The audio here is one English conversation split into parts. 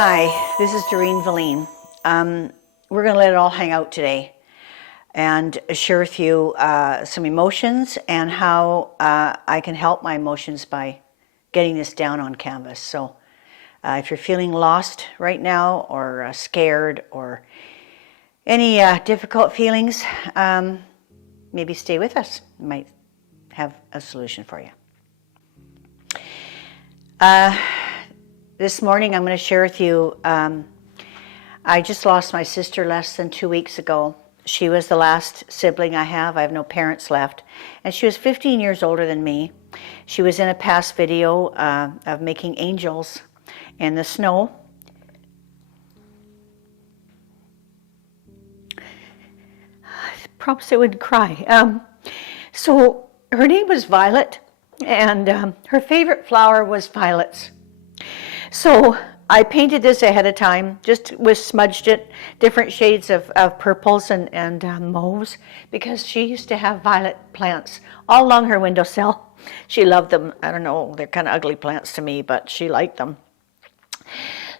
Hi, this is Doreen Velin. We're going to let it all hang out today and share with you some emotions and how I can help my emotions by getting this down on canvas. So if you're feeling lost right now or scared or any difficult feelings, maybe stay with us. We might have a solution for you. This morning I'm going to share with you, I just lost my sister less than 2 weeks ago. She was the last sibling I have. I have no parents left. And she was 15 years older than me. She was in a past video of making angels in the snow. Perhaps I would cry. So her name was Violet, and her favorite flower was violets. So I painted this ahead of time, just smudged it, different shades of purples and mauves, because she used to have violet plants all along her windowsill. She loved them. I don't know, they're kind of ugly plants to me, but she liked them.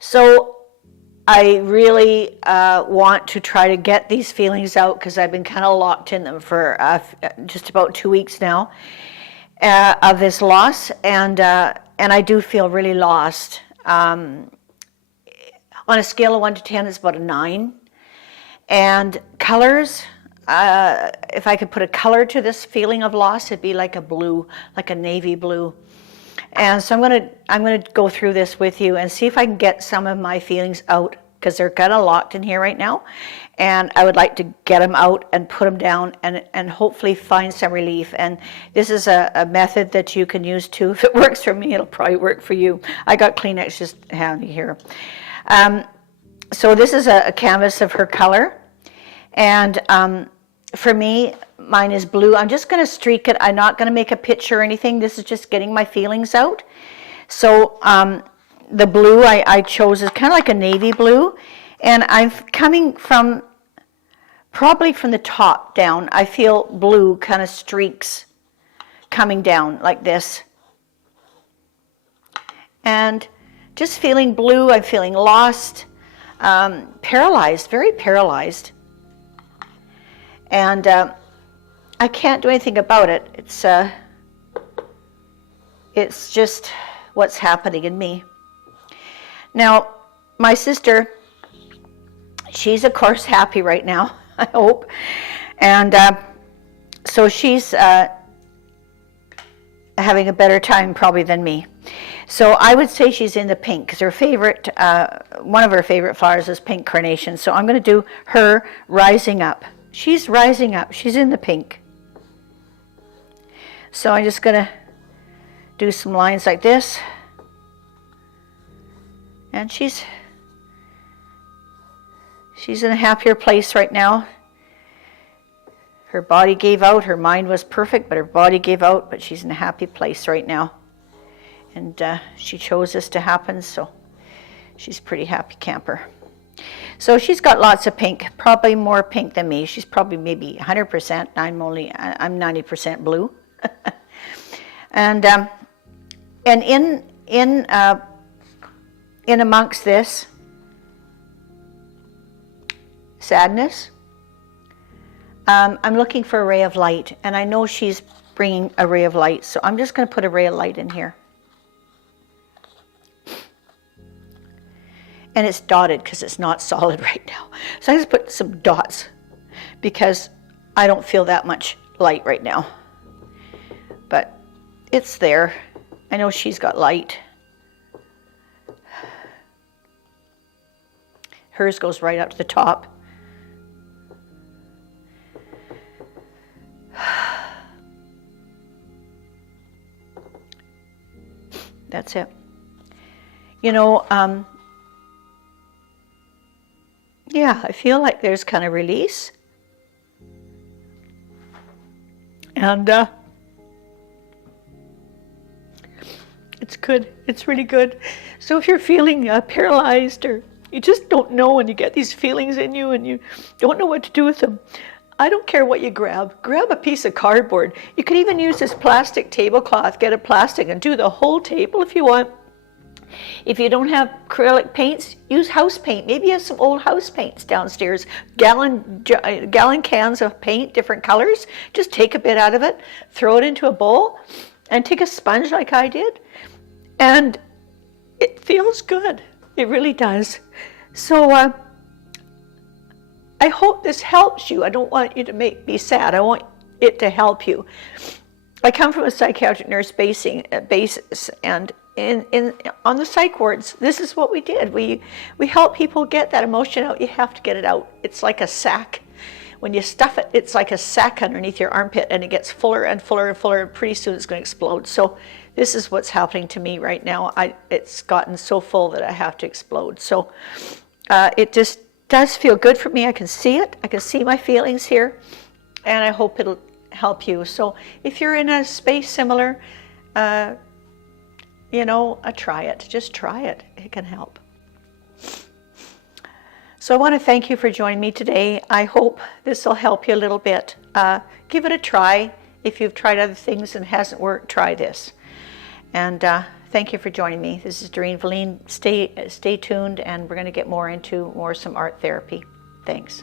So I really want to try to get these feelings out, because I've been kind of locked in them for just about 2 weeks now of this loss, and I do feel really lost. On a scale of 1 to 10, it's about a 9. And colors, if I could put a color to this feeling of loss, it'd be like a blue, like a navy blue. And so I'm gonna go through this with you and see if I can get some of my feelings out, because they're kind of locked in here right now. And I would like to get them out and put them down and hopefully find some relief. And this is a method that you can use too. If it works for me, it'll probably work for you. I got Kleenex just handy here. So this is a canvas of her color. And for me, mine is blue. I'm just going to streak it. I'm not going to make a picture or anything. This is just getting my feelings out. So the blue I chose is kind of like a navy blue. And I'm coming from, probably from the top down, I feel blue kind of streaks coming down like this. And just feeling blue, I'm feeling lost, paralyzed, very paralyzed. And I can't do anything about it. It's just what's happening in me. Now, my sister, she's of course happy right now, I hope. And so she's having a better time probably than me. So I would say she's in the pink, because her favorite, one of her favorite flowers is pink carnation. So I'm going to do her rising up. She's rising up. She's in the pink. So I'm just going to do some lines like this. And she's in a happier place right now. Her body gave out. Her mind was perfect, but her body gave out. But she's in a happy place right now. And she chose this to happen, so she's a pretty happy camper. So she's got lots of pink, probably more pink than me. She's probably maybe 100%. I'm 90% blue. And in amongst this sadness, I'm looking for a ray of light, and I know she's bringing a ray of light, so I'm just going to put a ray of light in here. And it's dotted because it's not solid right now. So I just put some dots because I don't feel that much light right now. But it's there. I know she's got light. Hers goes right up to the top. That's it. You know, yeah, I feel like there's kind of release. And it's good. It's really good. So if you're feeling paralyzed, or you just don't know, and you get these feelings in you and you don't know what to do with them, I don't care what you grab. Grab a piece of cardboard. You could even use this plastic tablecloth, get a plastic and do the whole table if you want. If you don't have acrylic paints, use house paint. Maybe you have some old house paints downstairs, gallon cans of paint, different colors. Just take a bit out of it, throw it into a bowl, and take a sponge like I did, and it feels good. It really does. So I hope this helps you. I don't want you to make me sad. I want it to help you. I come from a psychiatric nurse basis, and on the psych wards, this is what we did. We help people get that emotion out. You have to get it out. It's like a sack. When you stuff it, it's like a sack underneath your armpit, and it gets fuller and fuller and fuller, and pretty soon it's going to explode. So this is what's happening to me right now. It's gotten so full that I have to explode. So it just does feel good for me. I can see it. I can see my feelings here, and I hope it'll help you. So if you're in a space similar, try it. Just try it. It can help. So I want to thank you for joining me today. I hope this will help you a little bit. Give it a try. If you've tried other things and it hasn't worked, try this. And thank you for joining me. This is Doreen Velin. Stay tuned, and we're going to get more into some art therapy. Thanks.